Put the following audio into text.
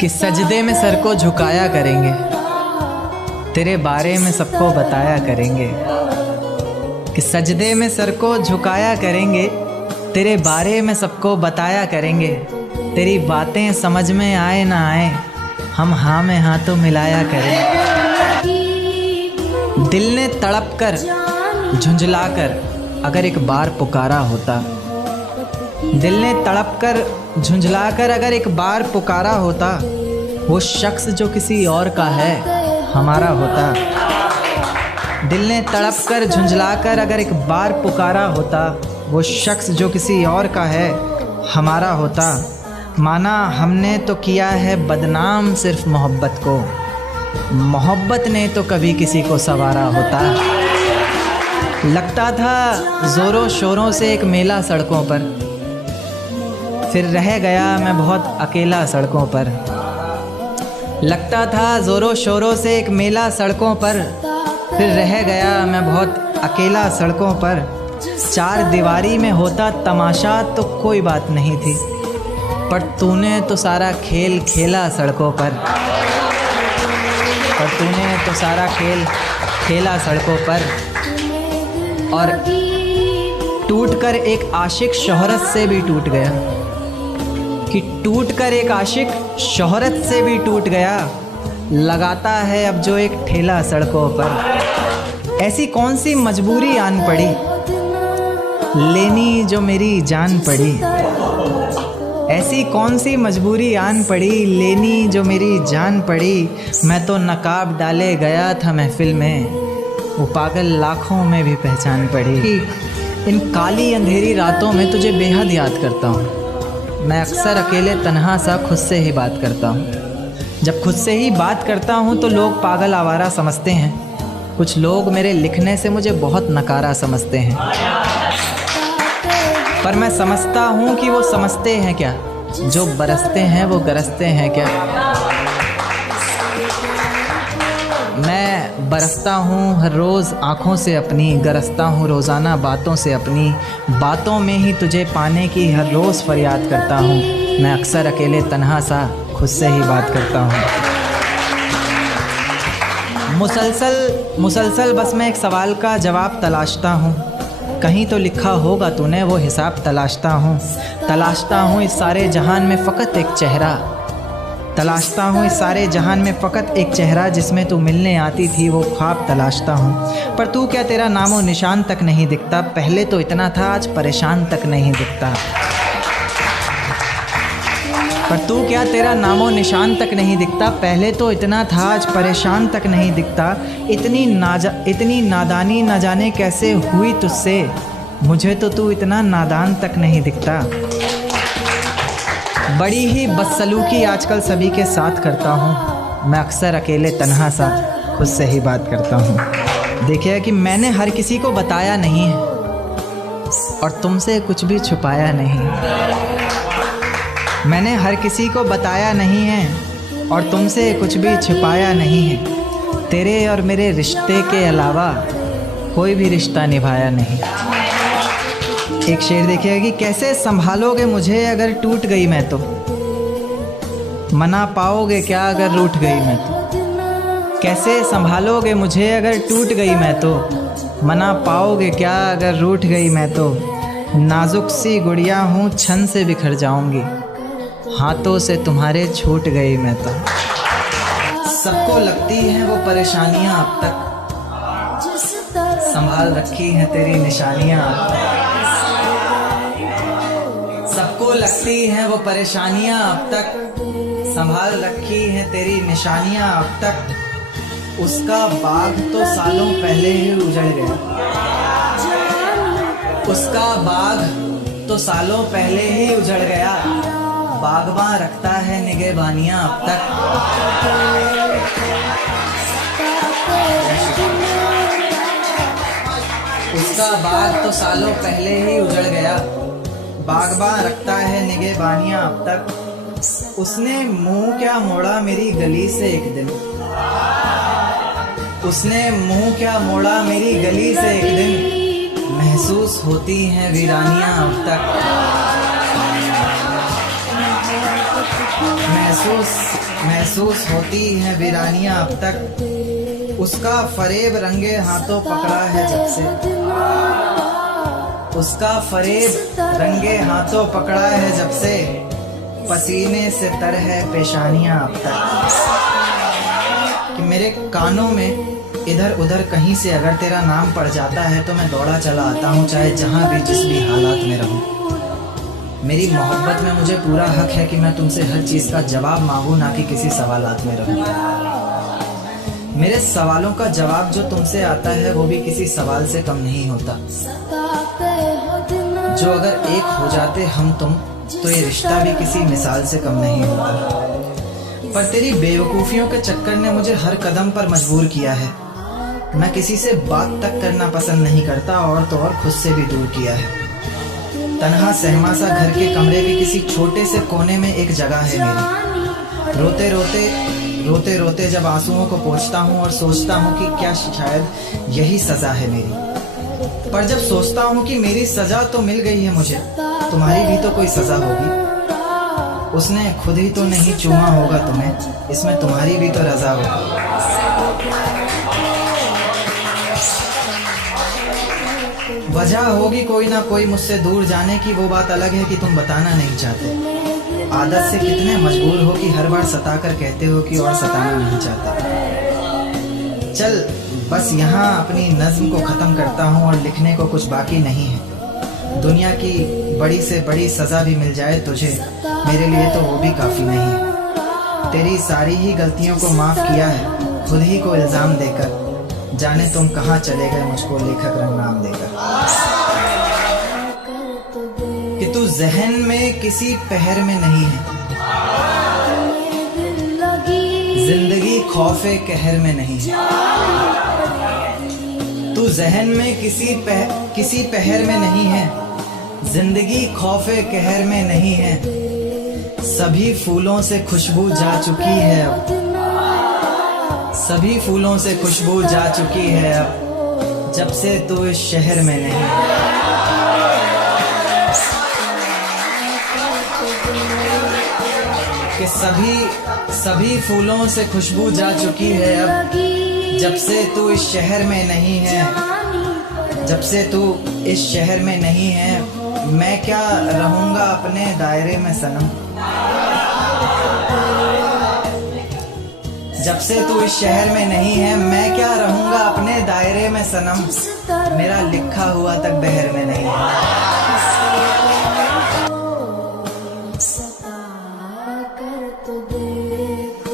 कि सजदे में सर को झुकाया करेंगे, तेरे बारे में सबको बताया करेंगे। कि सजदे में सर को झुकाया करेंगे, तेरे बारे में सबको बताया करेंगे। तेरी बातें समझ में आए ना आए, हम हाँ में हाँ तो मिलाया करें। दिल ने तड़प कर झुंझला कर अगर एक बार पुकारा होता, दिल ने तड़प कर झुंझला कर अगर एक बार पुकारा होता, वो शख्स जो किसी और का है हमारा होता। दिल ने तड़प कर झुंझला कर अगर एक बार पुकारा होता, वो शख्स जो किसी और का है हमारा होता। माना हमने तो किया है बदनाम सिर्फ मोहब्बत को, मोहब्बत ने तो कभी किसी को संवारा होता। लगता था ज़ोरों शोरों से एक मेला सड़कों पर, फिर रह गया मैं बहुत अकेला सड़कों पर। लगता था ज़ोरों शोरों से एक मेला सड़कों पर, फिर रह गया मैं बहुत अकेला सड़कों पर। चार दीवारी में होता तमाशा तो कोई बात नहीं थी, पर तूने तो सारा खेल खेला सड़कों पर। पर तूने तो सारा खेल खेला सड़कों पर। और टूटकर एक आशिक शोहरत से भी टूट गया, कि टूटकर एक आशिक शोहरत से भी टूट गया। लगाता है अब जो एक ठेला सड़कों पर। ऐसी कौन सी मजबूरी आन पड़ी, लेनी जो मेरी जान पड़ी। ऐसी कौन सी मजबूरी आन पड़ी, लेनी जो मेरी जान पड़ी। मैं तो नकाब डाले गया था महफिल में, वो पागल लाखों में भी पहचान पड़ी। इन काली अंधेरी रातों में तुझे बेहद याद करता हूँ। मैं अक्सर अकेले तन्हा सा खुद से ही बात करता हूँ। जब खुद से ही बात करता हूँ तो लोग पागल आवारा समझते हैं। कुछ लोग मेरे लिखने से मुझे बहुत नकारा समझते हैं, पर मैं समझता हूँ कि वो समझते हैं क्या, जो बरसते हैं वो गरजते हैं क्या। मैं बरसता हूँ हर रोज़ आँखों से अपनी, गरजता हूँ रोज़ाना बातों से अपनी। बातों में ही तुझे पाने की हर रोज़ फरियाद करता हूँ। मैं अक्सर अकेले तन्हा सा खुद से ही बात करता हूँ। मुसलसल बस मैं एक सवाल का जवाब तलाशता हूँ। कहीं तो लिखा होगा तूने वो हिसाब तलाशता हूँ इस सारे जहान में फ़कत एक चेहरा। तलाशता हूँ इस सारे जहान में फ़कत एक चेहरा, जिसमें तू मिलने आती थी वो ख्वाब तलाशता हूँ। पर तू क्या, तेरा नामो निशान तक नहीं दिखता। पहले तो इतना था आज परेशान तक नहीं दिखता। पर तू क्या, तेरा नामो निशान तक नहीं दिखता। पहले तो इतना था आज परेशान तक नहीं दिखता। इतनी नादानी न जाने कैसे हुई तुझसे, मुझे तो तू इतना नादान तक नहीं दिखता। बड़ी ही बदसलूकी आजकल सभी के साथ करता हूँ। मैं अक्सर अकेले तन्हा सा खुद से ही बात करता हूँ। देखिए कि मैंने हर किसी को बताया नहीं है और तुमसे कुछ भी छुपाया नहीं। मैंने हर किसी को बताया नहीं है और तुमसे कुछ भी छुपाया नहीं है। तेरे और मेरे रिश्ते के अलावा कोई भी रिश्ता निभाया नहीं। एक शेर देखिएगा कि कैसे संभालोगे मुझे अगर टूट गई मैं तो, मना पाओगे क्या अगर रूठ गई मैं तो। कैसे संभालोगे मुझे अगर टूट गई मैं तो, मना पाओगे क्या अगर रूठ गई मैं तो। नाजुक सी गुड़िया हूँ छन से बिखर जाऊंगी, हाथों से तुम्हारे छूट गई मैं तो। सबको लगती हैं वो परेशानियां अब तक, संभाल रखी हैं तेरी निशानियां अब तक। सबको लगती हैं वो परेशानियां अब तक, संभाल रखी हैं तेरी निशानियां अब तक। उसका बाग तो सालों पहले ही उजड़ गया, उसका बाग तो सालों पहले ही उजड़ गया। बागबां रखता है निगहबानियां अब तक। उसका बाग तो सालों पहले ही उजड़ गया, बागबां रखता है निगहबानियां अब तक। उसने मुंह क्या मोड़ा मेरी गली से एक दिन, उसने मुंह क्या मोड़ा मेरी गली से एक दिन। महसूस होती हैं वीरानियां अब तक। महसूस होती है वीरानियां अब तक, उसका फरेब रंगे हाथों पकड़ा है जब से, उसका फरेब रंगे हाथों पकड़ा है जब से, पसीने से तर है पेशानियां अब तक। कि मेरे कानों में इधर उधर कहीं से अगर तेरा नाम पड़ जाता है तो मैं दौड़ा चला आता हूँ, चाहे जहाँ भी जिस भी हालात में रहूँ। मेरी मोहब्बत में मुझे पूरा हक है कि मैं तुमसे हर चीज़ का जवाब मांगूं, ना कि किसी सवालात में रहूं। मेरे सवालों का जवाब जो तुमसे आता है वो भी किसी सवाल से कम नहीं होता। जो अगर एक हो जाते हम तुम तो ये रिश्ता भी किसी मिसाल से कम नहीं होता। पर तेरी बेवकूफ़ियों के चक्कर ने मुझे हर कदम पर मजबूर किया है। मैं किसी से बात तक करना पसंद नहीं करता और तो और खुद से भी दूर किया है। तन्हा सहमा सा घर के कमरे के किसी छोटे से कोने में एक जगह है मेरी। रोते रोते जब आंसुओं को पोंछता हूँ और सोचता हूँ कि क्या शायद यही सज़ा है मेरी। पर जब सोचता हूँ कि मेरी सज़ा तो मिल गई है मुझे, तुम्हारी भी तो कोई सज़ा होगी। उसने खुद ही तो नहीं चूमा होगा तुम्हें, इसमें तुम्हारी भी तो रज़ा होगी। वजह होगी कोई ना कोई मुझसे दूर जाने की, वो बात अलग है कि तुम बताना नहीं चाहते। आदत से कितने मजबूर हो कि हर बार सता कर कहते हो कि और सताना नहीं चाहते। चल बस यहाँ अपनी नज्म को ख़त्म करता हूँ और लिखने को कुछ बाकी नहीं है। दुनिया की बड़ी से बड़ी सज़ा भी मिल जाए तुझे, मेरे लिए तो वो भी काफ़ी नहीं है। तेरी सारी ही गलतियों को माफ़ किया है खुद ही को इल्ज़ाम देकर, जाने तुम कहाँ चले गए मुझको लेखक रंग नाम देकर। कि तू जहन में किसी पहर में नहीं है, जिंदगी खौफे कहर में नहीं है। तू जहन में किसी पहर में नहीं है, जिंदगी खौफे कहर में नहीं है। सभी फूलों से खुशबू जा चुकी है अब, सभी फूलों से खुशबू जा चुकी है अब, जब से तू इस शहर में नहीं। कि सभी फूलों से खुशबू जा चुकी है अब, जब से तू इस शहर में नहीं है, जब से तू इस शहर में नहीं है। मैं क्या रहूँगा अपने दायरे में सनम, जब से तू इस शहर में नहीं है। मैं क्या रहूँगा अपने दायरे में सनम, मेरा लिखा हुआ तक बहर में नहीं है।